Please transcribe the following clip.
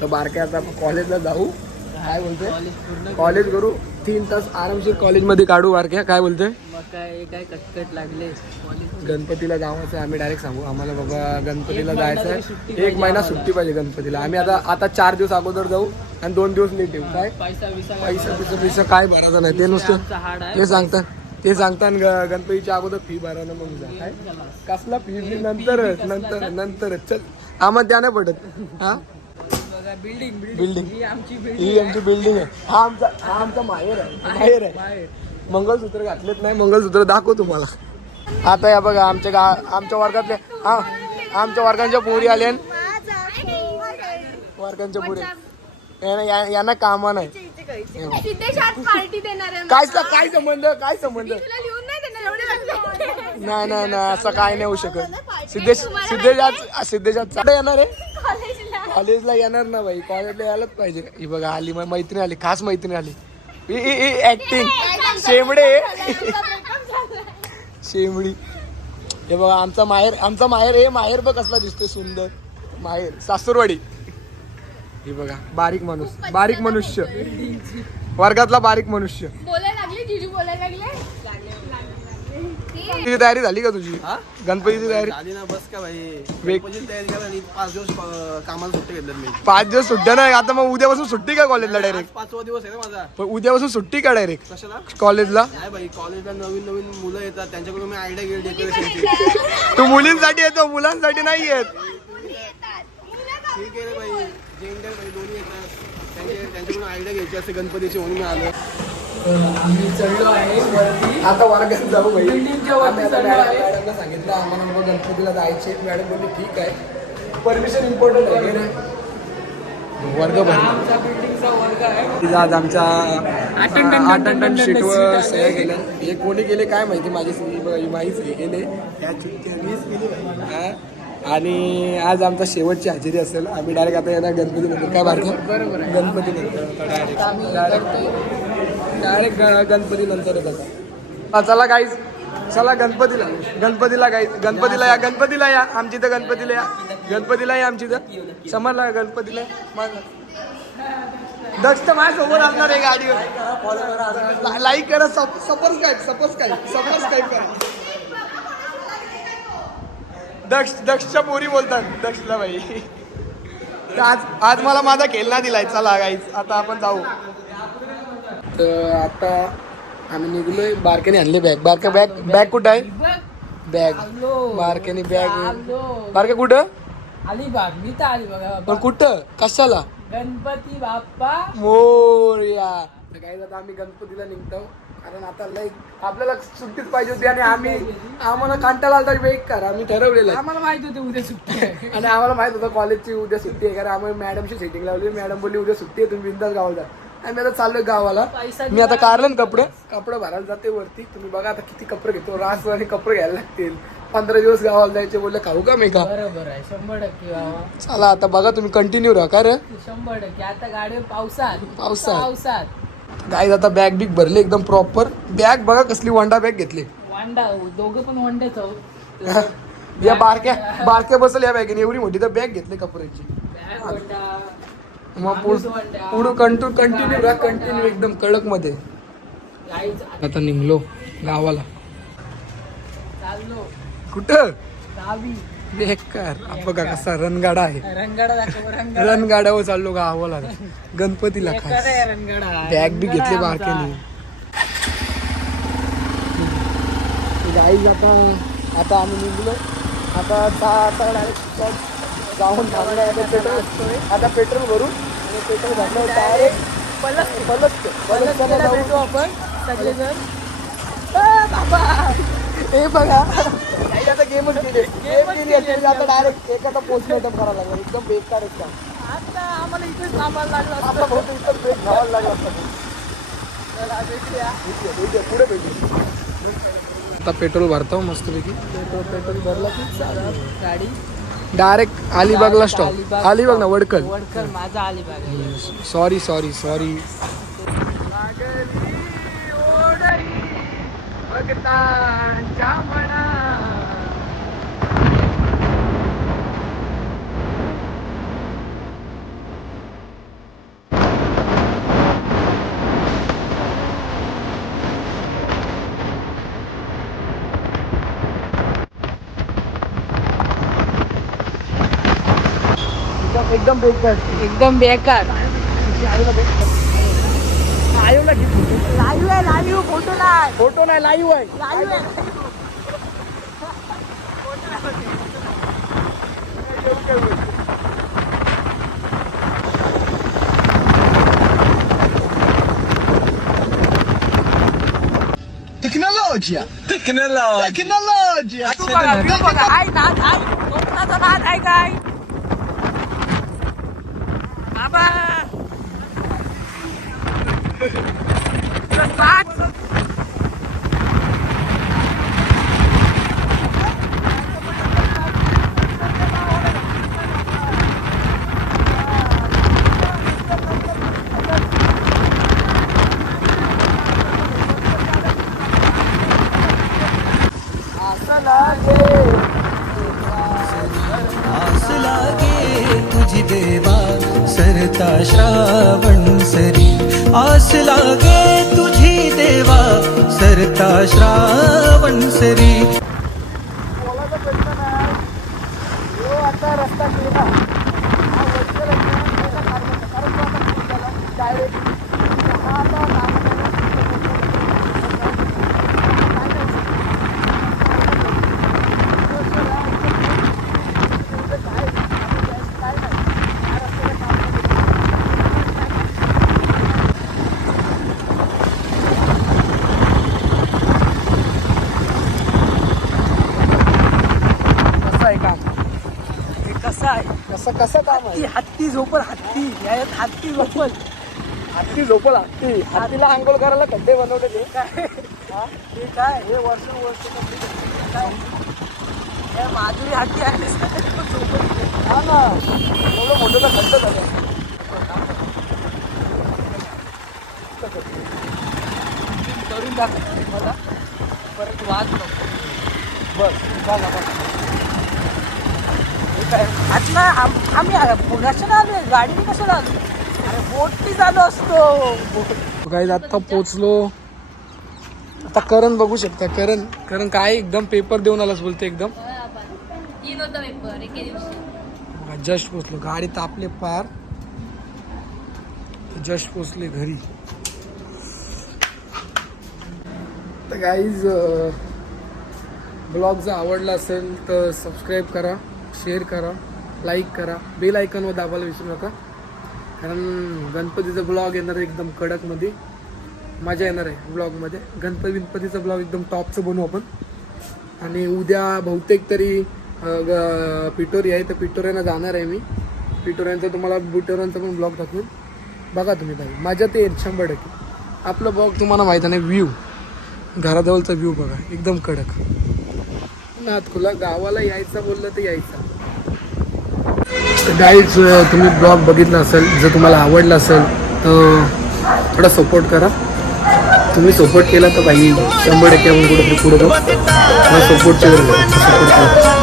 तर बारक्या आता आपण कॉलेजला जाऊ. काय बोलते? कॉलेज करू 3 तास आरामशीर कॉलेजमध्ये काढू. बारक्या काय बोलते? मग काय कटकट लागले. गणपतीला जायचं आम्ही डायरेक्ट सांगू आम्हाला बाबा गणपतीला जायचं आहे. 1 महिना सुट्टी पाहिजे गणपतीला. आम्ही आता 4 दिवस अगोदर जाऊ आणि 2 दिवस नीट येऊ. काय पैसा काय भरायचं नाही ते नुसतं ते सांगतात गणपतीच्या अगोदर फी भरायला मग जा. काय कसला फी नंतरच चल आम्हाला द्या नाही पडत. हा बिल्डिंग ही आमची बिल्डिंग आहे. हा आमचा माहेर आहे. मंगळसूत्र घातलेत नाही. मंगळसूत्र दाखव तुम्हाला. आता या बघा आमच्या वर्गातले आमच्या वर्गांच्या पोरी आल्या. वर्गांच्या पोरी यांना कामा नाही. काय संबंध नाही असं काय नाही होऊ शकत. सिद्धेश येणार आहे. कॉलेजला येणार ना भाई. कॉलेजला यायलाच पाहिजे. ही बघा आली मैत्रीण आली. खास मैत्रीण आली. ऍक्टिंग शेमडी. हे बघा आमचा माहेर हे माहेर बघ कसला दिसतोय सुंदर. माहेर सासूरवाडी. हे बघा बारीक मनुष्य वर्गातला बारीक मनुष्य. तुझी तयारी झाली का तुझी? गणपतीची तयारी झाली ना. बस का भाई गणपतीची तयारी करा आणि 5 दिवस कामाला सुट्टी घेतलं मी. 5 दिवस सुट्ट्या नाही. आता मग उद्यापासून सुट्टी का कॉलेजला डायरेक्ट? 5वा दिवस आहे ना माझा. पण उद्यापासून सुट्टी का डायरेक्ट कशाला कॉलेजला? नाही भाई कॉलेजला नवीन मुलं येतात त्यांच्याकडून मी आयडिया घेईल डेकोरेशनची. तू मुलींसाठी येतो मुलांसाठी नाही येत. ठीक आहे रे भाई. जेंडर भाई दोन्ही येतात त्यांच्याकडून आयडिया घ्यायची असते गणपतीची म्हणून मी आलो. आम्ही चढलो आहे वरती. आता वर्गात जाऊ भाई. बिल्डिंगच्या वरती चढलो आहे. मॅडमला सांगितलं आम्हाला बाबा गणपतीला जायचे. मॅडम बोलली ठीक आहे. परमिशन इम्पॉर्टंट आहे रे. वर्ग भरला. आमचा बिल्डिंगचा वर्ग आहे. आज आमच्या अटेंडन्स शीटवर सह्या केल्या. हे कोणी केले काय माहिती. माझी माहीच हे केले. आणि आज आमचा शेवटची हजेरी असेल. आम्ही डायरेक्ट आता येणार गणपती नंतर. काय बारकं बरोबर आहे. गणपती नंतर डायरेक्ट गणपती नंतरच आता. चला गाईज चला गणपतीला या आमची तर गणपतीला या आमची तर समजला गणपतीला. दक्ष तर माझ्यासोबत असणार आहे गाडीवर. लाईक करा. सबस्क्राईब करा. दक्षच्या पोरी बोलतात दक्षला भाई. आज मला माझा खेळणा दिलाय. चला गाईज आता आपण जाऊ. तर आता आम्ही निघलोय. बारक्याने आणले बॅग. बॅग कुठं आहे? बॅग बारक्याने बॅग. बारक्या कुठं? अलिबाग. मी तर अलिबाग. पण कुठं कशाला? गणपती बाप्पा मोरया. काय आता आम्ही गणपतीला निघतो. कारण आता आपल्याला सुट्टीच पाहिजे होती आणि आम्हाला कंटाळा आला वेट करा. आम्ही ठरवलेलं. आम्हाला माहित होतं उद्या सुट्टी आहे. आणि आम्हाला माहित होतं कॉलेजची उद्या सुट्टी आहे. कारण आम्हाला मॅडमची सेटिंग लावली. मॅडम बोलली उद्या सुट्टी आहे तुम्ही बिंदास गावाला जा. आम्ही आता चाललोय गावाला. मी आता काढलं कपडे भरायला जाते वरती. तुम्ही बघा आता किती कपडे घेतो. रास आणि कपडे घ्यायला लागतील. 15 दिवस गावाला जायचे बोलले. खाऊ का मी का? बरोबर आहे. 100% बाबा. चला आता बघा तुम्ही कंटिन्यू राहा. का रे 100% आता गाडीवर पावसात गाईज आता बॅग बिग भरले एकदम प्रॉपर. बॅग बघा कसली वंडा बॅग घेतली. वांडा दोघं पण वंडेच आहोत. या बारक्या बसल या बॅगेने. एवढी मोठी तर बॅग घेतली कपड्याची. मग पुढं कंटिन्यू राहा. कंटिन्यू एकदम कडक मध्ये. आता निघलो गावाला. चाललो कुठं? गावी. बेकार. बघा कसा रणगाडा आहे. रणगाडा दाखव. रणगाड्यावर चाललो गावाला गणपतीला. खास रणगाडा बॅग बी घेतली बारक्याने. गाईज आता आम्ही निघलो. आता डायरेक्ट जाऊन आता पेट्रोल भरून आणि पेट्रोल भरलं डायरेक्ट पलस भेटू आपण सगळेजण. हे बघा आता गेमच केली आता डायरेक्ट एखादा पोस्ट आयटम करायला लागला. एकदम बेकार एकदम. आता आम्हाला इथेच थांबायला लागलं. आपला फोटो इथं ब्रेक घ्यावा लागला. पुढे भेटू. आता पेट्रोल भरतो मस्तपैकी. पेट्रोल भरला की गाडी डायरेक्ट अलिबागला स्टॉप. अलिबाग ना वडकर. माझा अलिबाग. सॉरी एकदम बेकार. एकदम बेकार. लाईव्ह आहे लाईव्ह. फोटो नाही. फोटो नाही लाईव्ह आहे. टेक्नॉलॉजी काय नाद आहे कोकणाचा नाद आहे काय बाबा आस लागे तुझी देवा सरता श्रावण सरी आस लागे तुझी देवा सरता श्रावण सरी आता रस्ता केला कसं काम आहे. हत्ती झोपल हत्ती यात हत्ती झोपल हत्ती झोपल. हत्तीला आंघोळ करायला खड्डे बनवले ते काय. हे काय हे वर्ष काय हे माधुरी हत्ती आहे झोपल हा ना एवढं मोठं खड्डं झालं. करून दाखव मला परत वाद नको बस आता आम्ही कशाला आलोय गाडीने कशाला आलो अरे बोटनी झालो असतो काही आता पोचलो. आता करण बघू शकता. करण काय एकदम पेपर देऊन आलास बोलते एकदम. जस्ट पोचलो. गाडी तापले पार. जस्ट पोचले घरी. तर गाईज ब्लॉग जर आवडला असेल तर सबस्क्राईब करा, शेअर करा, लाईक करा, बेल आयकॉनवर दाबायला विसरू नका. कारण गणपतीचा ब्लॉग येणार आहे एकदम कडकमध्ये. मजा येणार आहे ब्लॉगमध्ये. गणपतीचा ब्लॉग एकदम टॉपचं बनवू आपण. आणि उद्या बहुतेक तरी पिटोरी आहे तर पिटोऱ्यांना जाणार आहे मी. पिटोऱ्यांचा तुम्हाला पिटोऱ्यांचा पण ब्लॉग दाखवून बघा तुम्ही. काही मजा ते 100%. आपलं ब्लॉग तुम्हाला माहीत नाही. व्ह्यू घराजवळचा व्ह्यू बघा एकदम कडक. नातकुला गावाला यायचं बोललं तर यायचं. तर गाईज तुम्ही ब्लॉग बघितला असेल. जर तुम्हाला आवडला असेल तर थोडा सपोर्ट करा. तुम्ही सपोर्ट केला तर बाई 100% आपण कुठेतरी पुढे जाऊ. सपोर्टची गरज आहे. सपोर्ट करा.